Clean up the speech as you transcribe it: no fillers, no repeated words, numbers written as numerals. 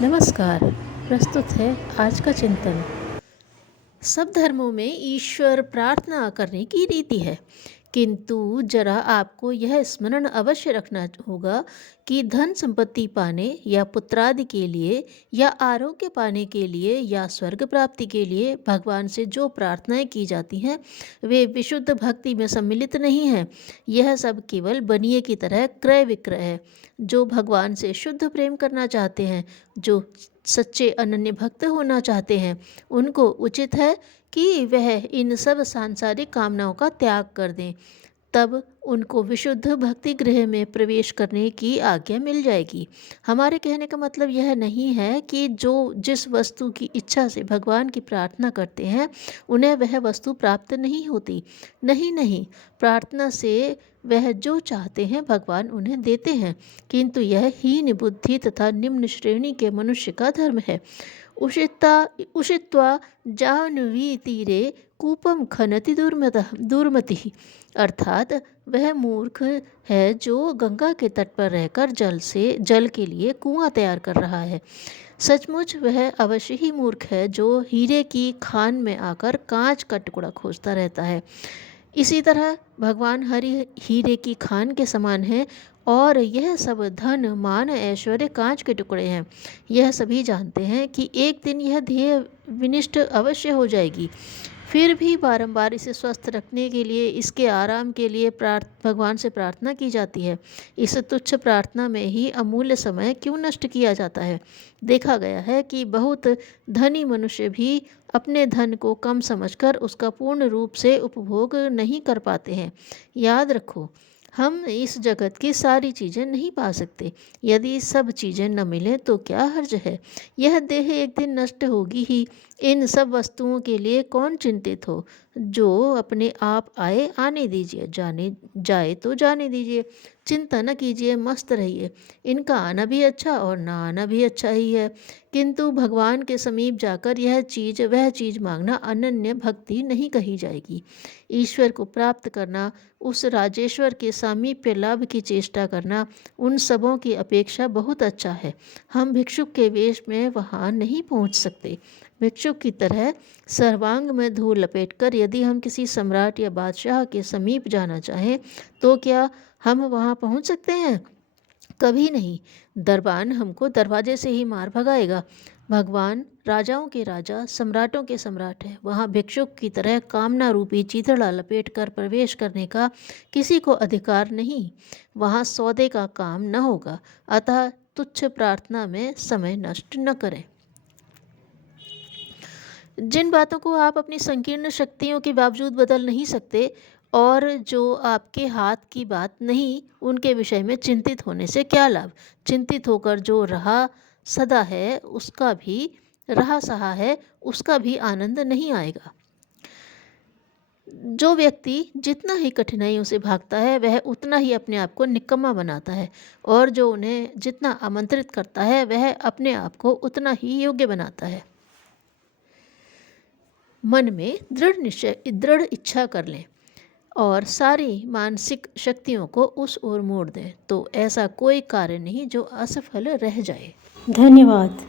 नमस्कार। प्रस्तुत है आज का चिंतन। सब धर्मों में ईश्वर प्रार्थना करने की रीति है, किंतु जरा आपको यह स्मरण अवश्य रखना होगा कि धन संपत्ति पाने या पुत्रादि के लिए या आरोग्य पाने के लिए या स्वर्ग प्राप्ति के लिए भगवान से जो प्रार्थनाएं की जाती हैं वे विशुद्ध भक्ति में सम्मिलित नहीं हैं। यह सब केवल बनिए की तरह क्रय विक्रय है। जो भगवान से शुद्ध प्रेम करना चाहते हैं, जो सच्चे अनन्य भक्त होना चाहते हैं, उनको उचित है कि वह इन सब सांसारिक कामनाओं का त्याग कर दें। तब उनको विशुद्ध भक्ति गृह में प्रवेश करने की आज्ञा मिल जाएगी। हमारे कहने का मतलब यह नहीं है कि जो जिस वस्तु की इच्छा से भगवान की प्रार्थना करते हैं उन्हें वह वस्तु प्राप्त नहीं होती। नहीं नहीं, प्रार्थना से वह जो चाहते हैं भगवान उन्हें देते हैं, किंतु यह हीन बुद्धि तथा निम्न श्रेणी के मनुष्य का धर्म है। उषित्वा जाह्नवी तीरे कूपम खनति दुर्मति, अर्थात वह मूर्ख है जो गंगा के तट पर रहकर जल के लिए कुआं तैयार कर रहा है। सचमुच वह अवश्य ही मूर्ख है जो हीरे की खान में आकर कांच का टुकड़ा खोजता रहता है। इसी तरह भगवान हरि हीरे की खान के समान है और यह सब धन मान ऐश्वर्य कांच के टुकड़े हैं। यह सभी जानते हैं कि एक दिन यह ध्येय विनिष्ट अवश्य हो जाएगी। फिर भी बारंबार इसे स्वस्थ रखने के लिए, इसके आराम के लिए भगवान से प्रार्थना की जाती है। इस तुच्छ प्रार्थना में ही अमूल्य समय क्यों नष्ट किया जाता है। देखा गया है कि बहुत धनी मनुष्य भी अपने धन को कम समझकर उसका पूर्ण रूप से उपभोग नहीं कर पाते हैं। याद रखो, हम इस जगत की सारी चीज़ें नहीं पा सकते। यदि सब चीज़ें न मिलें तो क्या हर्ज है। यह देह एक दिन नष्ट होगी ही। इन सब वस्तुओं के लिए कौन चिंतित हो। जो अपने आप आए आने दीजिए, जाने जाए तो जाने दीजिए। चिंता न कीजिए, मस्त रहिए। इनका आना भी अच्छा और ना आना भी अच्छा ही है। किंतु भगवान के समीप जाकर यह चीज़ वह चीज़ मांगना अनन्य भक्ति नहीं कही जाएगी। ईश्वर को प्राप्त करना, उस राजेश्वर के सामीप्य लाभ की चेष्टा करना उन सबों की अपेक्षा बहुत अच्छा है। हम भिक्षुक के वेश में वहाँ नहीं पहुँच सकते। भिक्षुक की तरह सर्वांग में धूल लपेटकर यदि हम किसी सम्राट या बादशाह के समीप जाना चाहें तो क्या हम वहाँ पहुँच सकते हैं? कभी नहीं। दरबान हमको दरवाजे से ही मार भगाएगा। भगवान राजाओं के राजा, सम्राटों के सम्राट है। वहाँ भिक्षुक की तरह कामना रूपी चीथड़ा लपेट कर प्रवेश करने का किसी को अधिकार नहीं। वहाँ सौदे का काम न होगा। अतः तुच्छ प्रार्थना में समय नष्ट न करें। जिन बातों को आप अपनी संकीर्ण शक्तियों के बावजूद बदल नहीं सकते और जो आपके हाथ की बात नहीं, उनके विषय में चिंतित होने से क्या लाभ। चिंतित होकर जो रहा सदा है उसका भी रहा सहा है उसका भी आनंद नहीं आएगा। जो व्यक्ति जितना ही कठिनाइयों से भागता है वह उतना ही अपने आप को निकम्मा बनाता है, और जो उन्हें जितना आमंत्रित करता है वह अपने आप को उतना ही योग्य बनाता है। मन में दृढ़ इच्छा कर लें और सारी मानसिक शक्तियों को उस ओर मोड़ दें तो ऐसा कोई कार्य नहीं जो असफल रह जाए। धन्यवाद।